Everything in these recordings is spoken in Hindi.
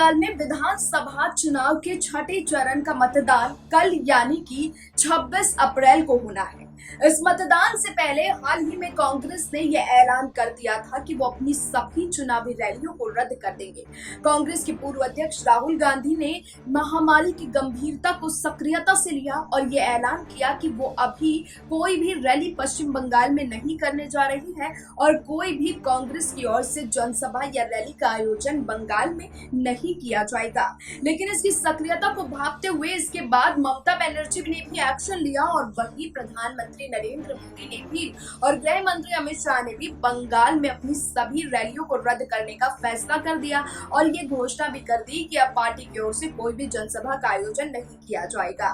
बंगाल में विधानसभा चुनाव के छठे चरण का मतदान कल यानी कि 26 अप्रैल को होना है। इस मतदान से पहले हाल ही में कांग्रेस ने यह ऐलान कर दिया था कि वो अपनी सभी चुनावी रैलियों को रद्द कर देंगे। कांग्रेस के पूर्व अध्यक्ष राहुल गांधी ने महामारी की गंभीरता को सक्रियता से लिया और ये ऐलान किया कि वो अभी कोई भी रैली पश्चिम बंगाल में नहीं करने जा रही है और कोई भी कांग्रेस की ओर से जनसभा या रैली का आयोजन बंगाल में नहीं किया जाएगा। लेकिन इसकी सक्रियता को भांपते हुए इसके बाद ममता बनर्जी ने भी एक्शन लिया और वही प्रधानमंत्री नरेंद्र मोदी ने भी और गृह मंत्री अमित शाह ने भी बंगाल में अपनी सभी रैलियों को रद्द करने का फैसला कर दिया और ये घोषणा भी कर दी कि अब पार्टी की ओर से कोई भी जनसभा का आयोजन नहीं किया जाएगा।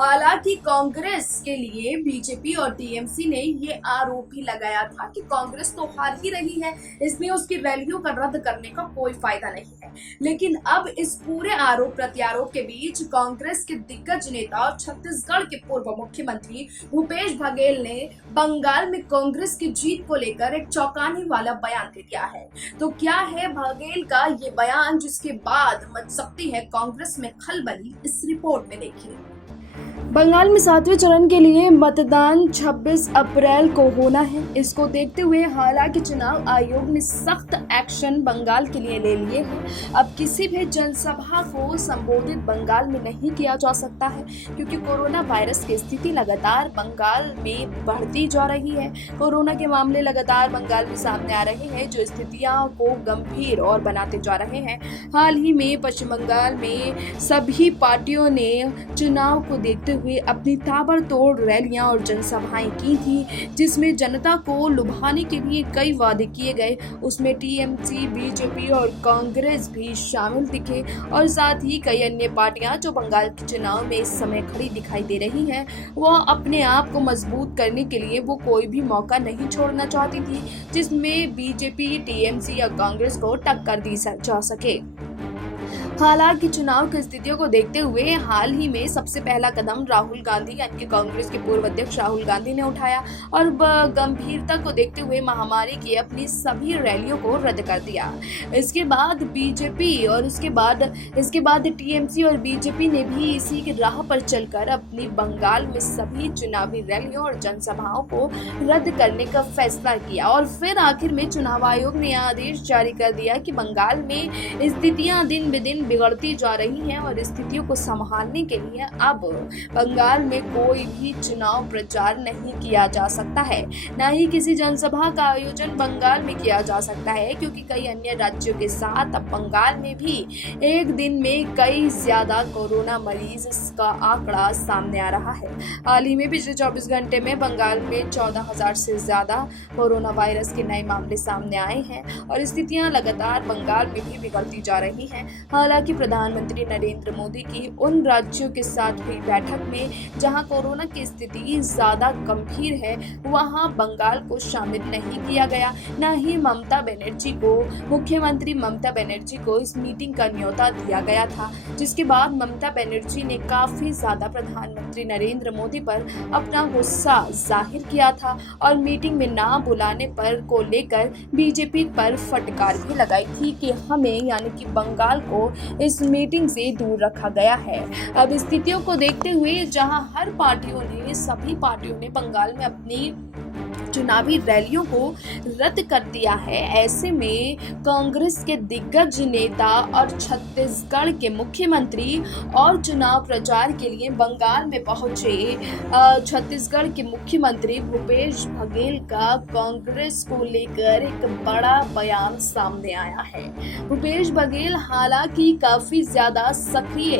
हालांकि कांग्रेस के लिए बीजेपी और टीएमसी ने ये आरोप भी लगाया था कि कांग्रेस तो हार ही रही है, इसलिए उसकी रैलियों का रद्द करने का कोई फायदा नहीं है। लेकिन अब इस पूरे आरोप प्रत्यारोप के बीच कांग्रेस के दिग्गज नेता और छत्तीसगढ़ के पूर्व मुख्यमंत्री भूपेश बघेल ने बंगाल में कांग्रेस की जीत को लेकर एक चौंकाने वाला बयान दे दिया है। तो क्या है बघेल का ये बयान जिसके बाद मच सकती है कांग्रेस में खलबली, इस रिपोर्ट में देखिए। बंगाल में 7वें चरण के लिए मतदान 26 अप्रैल को होना है। इसको देखते हुए हालांकि चुनाव आयोग ने सख्त एक्शन बंगाल के लिए ले लिए हैं। अब किसी भी जनसभा को संबोधित बंगाल में नहीं किया जा सकता है क्योंकि कोरोना वायरस की स्थिति लगातार बंगाल में बढ़ती जा रही है। कोरोना के मामले लगातार बंगाल में सामने आ रहे हैं जो स्थितियों को गंभीर और बनाते जा रहे हैं। हाल ही में पश्चिम बंगाल में सभी पार्टियों ने चुनाव को देखते हुए अपनी ताबड़तोड़ रैलियां और जनसभाएं की थी जिसमें जनता को लुभाने के लिए कई वादे किए गए। उसमें टीएमसी, बीजेपी और कांग्रेस भी शामिल दिखे और साथ ही कई अन्य पार्टियां जो बंगाल के चुनाव में इस समय खड़ी दिखाई दे रही हैं, वो अपने आप को मजबूत करने के लिए वो कोई भी मौका नहीं छोड़ना चाहती थी जिसमें बीजेपी, टीएमसी या कांग्रेस को टक्कर दी जा सके। हालांकि चुनाव की स्थितियों को देखते हुए हाल ही में सबसे पहला कदम राहुल गांधी यानी कि कांग्रेस के पूर्व अध्यक्ष राहुल गांधी ने उठाया और गंभीरता को देखते हुए महामारी की अपनी सभी रैलियों को रद्द कर दिया। इसके बाद बीजेपी और इसके बाद टीएमसी और बीजेपी ने भी इसी की राह पर चलकर अपनी बंगाल में सभी चुनावी रैलियों और जनसभाओं को रद्द करने का फैसला किया और फिर आखिर में चुनाव आयोग ने आदेश जारी कर दिया कि बंगाल में स्थितियां दिन ब दिन बिगड़ती जा रही हैं और स्थितियों को संभालने के लिए अब बंगाल में कोई भी चुनाव प्रचार नहीं किया जा सकता है, न ही किसी जनसभा का आयोजन बंगाल में किया जा सकता है क्योंकि कई अन्य राज्यों के साथ अब बंगाल में भी एक दिन में कई ज्यादा कोरोना मरीज का आंकड़ा सामने आ रहा है। हाल ही में पिछले 24 घंटे में बंगाल में 14,000 से ज्यादा कोरोना वायरस के नए मामले सामने आए हैं और स्थितियां लगातार बंगाल में भी बिगड़ती जा रही हैं। हालांकि प्रधानमंत्री नरेंद्र मोदी की उन राज्यों के साथ हुई बैठक में जहां कोरोना की स्थिति ज्यादा गंभीर है वहां बंगाल को शामिल नहीं किया गया, न ही मुख्यमंत्री ममता बनर्जी को इस मीटिंग का न्योता दिया गया था, जिसके बाद ममता बनर्जी ने काफी ज्यादा प्रधानमंत्री नरेंद्र मोदी पर अपना गुस्सा जाहिर किया था और मीटिंग में ना बुलाने पर को लेकर बीजेपी पर फटकार भी लगाई थी कि हमें यानी कि बंगाल को इस मीटिंग से दूर रखा गया है। अब स्थितियों को देखते हुए जहां सभी पार्टियों ने बंगाल में अपनी चुनावी रैलियों को रद्द कर दिया है, ऐसे में कांग्रेस के दिग्गज नेता और छत्तीसगढ़ के मुख्यमंत्री और चुनाव प्रचार के लिए बंगाल में पहुंचे छत्तीसगढ़ के मुख्यमंत्री भूपेश बघेल का कांग्रेस को लेकर एक बड़ा बयान सामने आया है। भूपेश बघेल हालांकि काफी ज्यादा सक्रिय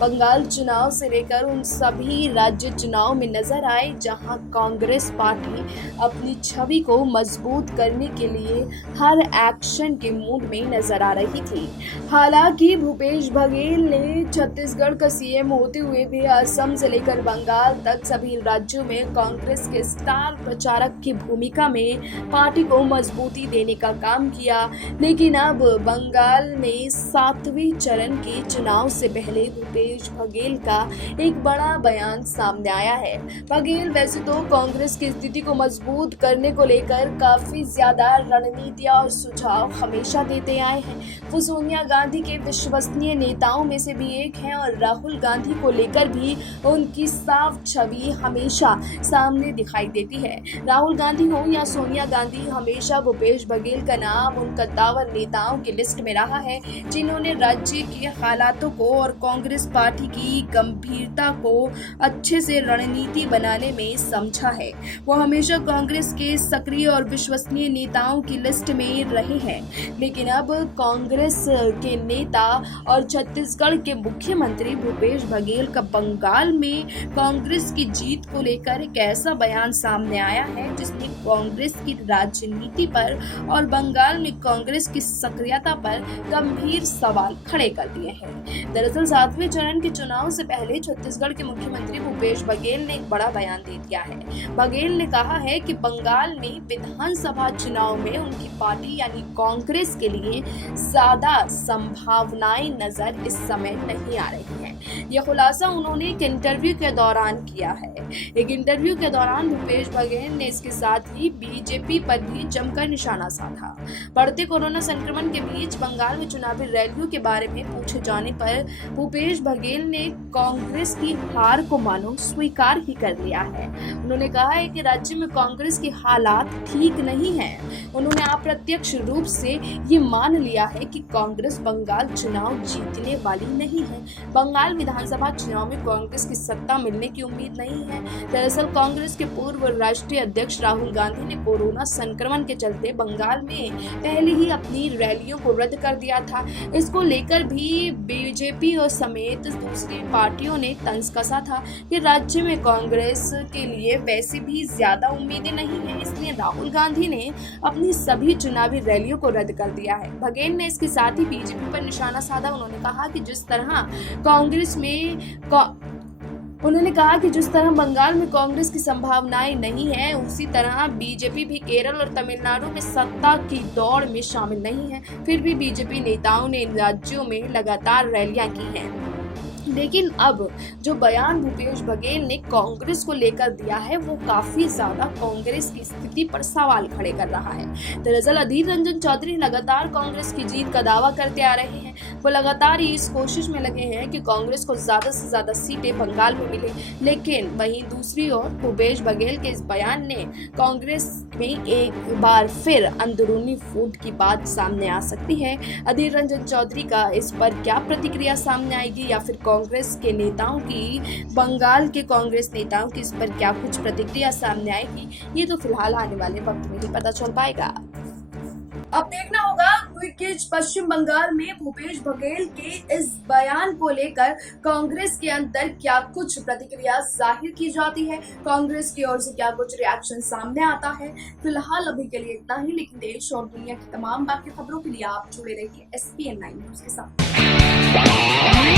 बंगाल चुनाव से लेकर उन सभी राज्य चुनाव में नजर आए जहां कांग्रेस पार्टी अपनी छवि को मजबूत करने के लिए हर एक्शन के मूड में नजर आ रही थी। हालांकि भूपेश बघेल ने छत्तीसगढ़ का सीएम होते हुए भी असम से लेकर बंगाल तक सभी राज्यों में कांग्रेस के स्टार प्रचारक की भूमिका में पार्टी को मजबूती देने का काम किया। लेकिन अब बंगाल में 7वें चरण के चुनाव से पहले भूपेश बघेल का एक बड़ा बयान सामने आया है। बघेल वैसे तो कांग्रेस की स्थिति को मजबूत मजबूत करने को लेकर काफी ज्यादा रणनीतियां और सुझाव हमेशा देते आए हैं। वो सोनिया गांधी के विश्वसनीय नेताओं में से भी एक हैं और राहुल गांधी को लेकर भी उनकी साफ छवि हमेशा सामने दिखाई देती है। राहुल गांधी हो या सोनिया गांधी, हमेशा भूपेश बघेल का नाम उन कद्दावर नेताओं की लिस्ट में रहा है जिन्होंने राज्य के हालातों को और कांग्रेस पार्टी की गंभीरता को अच्छे से रणनीति बनाने में समझा है। वो हमेशा कांग्रेस के सक्रिय और विश्वसनीय नेताओं की लिस्ट में रहे हैं। लेकिन अब कांग्रेस के नेता और छत्तीसगढ़ के मुख्यमंत्री भूपेश बघेल का बंगाल में कांग्रेस की जीत को लेकर एक ऐसा बयान सामने आया है जिसने कांग्रेस की राजनीति पर और बंगाल में कांग्रेस की सक्रियता पर गंभीर सवाल खड़े कर दिए हैं। दरअसल 7वें चरण के चुनाव से पहले छत्तीसगढ़ के मुख्यमंत्री भूपेश बघेल ने एक बड़ा बयान दे दिया है। बघेल ने कहा है कि बंगाल में विधानसभा चुनाव में उनकी पार्टी यानी कांग्रेस के लिए ज्यादा संभावनाएं नजर इस समय नहीं आ रही हैं। यह खुलासा उन्होंने एक इंटरव्यू के दौरान किया है। एक इंटरव्यू के दौरान भूपेश बघेल ने इसके साथ ही बीजेपी पर भी जमकर निशाना साधा। बढ़ते कोरोना संक्रमण के बीच बंगाल में चुनावी रैलियों के बारे में पूछे जाने पर भूपेश बघेल ने कांग्रेस की हार को मानो स्वीकार ही कर लिया है। उन्होंने कहा है कि राज्य में कांग्रेस के हालात ठीक नहीं हैं। उन्होंने अप्रत्यक्ष रूप से ये मान लिया है कि कांग्रेस बंगाल चुनाव जीतने वाली नहीं है। बंगाल विधानसभा चुनाव में कांग्रेस की सत्ता मिलने की उम्मीद नहीं है। दरअसल कांग्रेस के पूर्व राष्ट्रीय अध्यक्ष राहुल गांधी ने कोरोना संक्रमण के चलते बंगाल में पहले ही अपनी रैलियों को रद्द कर दिया था। इसको लेकर भी बीजेपी और समेत दूसरी पार्टियों ने तंज कसा था कि राज्य में कांग्रेस के लिए वैसे भी ज्यादा उम्मीदें नहीं है, इसलिए राहुल गांधी ने अपनी सभी चुनावी रैलियों को रद्द कर दिया है। बघेल ने इसके साथ ही बीजेपी पर निशाना साधा। उन्होंने कहा कि जिस तरह बंगाल में कांग्रेस की संभावनाएं नहीं है, उसी तरह बीजेपी भी केरल और तमिलनाडु में सत्ता की दौड़ में शामिल नहीं है। फिर भी बीजेपी नेताओं ने इन राज्यों में लगातार रैलियां की हैं। लेकिन अब जो बयान भूपेश बघेल ने कांग्रेस को लेकर दिया है वो काफी ज्यादा कांग्रेस की स्थिति पर सवाल खड़े कर रहा है। दरअसल अधीर रंजन चौधरी लगातार कांग्रेस की जीत का दावा करते आ रहे हैं। वो लगातार इस कोशिश में लगे हैं कि कांग्रेस को ज्यादा से ज्यादा सीटें बंगाल में मिले। लेकिन वहीं दूसरी ओर भूपेश बघेल के इस बयान ने कांग्रेस में एक बार फिर अंदरूनी फूट की बात सामने आ सकती है। अधीर रंजन चौधरी का इस पर क्या प्रतिक्रिया सामने आएगी या फिर कांग्रेस के नेताओं की, बंगाल के कांग्रेस नेताओं की इस पर क्या कुछ प्रतिक्रिया सामने आएगी, ये तो फिलहाल आने वाले वक्त में ही पता चल पाएगा। अब देखना होगा कि पश्चिम बंगाल में भूपेश बघेल के इस बयान को लेकर कांग्रेस के अंदर क्या कुछ प्रतिक्रिया जाहिर की जाती है, कांग्रेस की ओर से क्या कुछ रिएक्शन सामने आता है। फिलहाल अभी के लिए इतना ही, लेकिन देश और दुनिया की तमाम बाकी खबरों के लिए आप जुड़े रहिए SPN9 न्यूज के साथ।